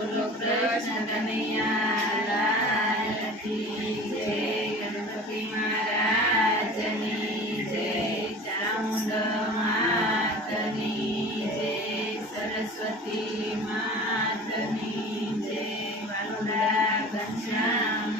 બોલો કૃષ્ણ કનૈયા લાલ કી જય, ગણપતિ મહારાજની જય, ચામુંડ માતની જય, સરસ્વતી માતની જય, વાલુડા ઘનશ્યામ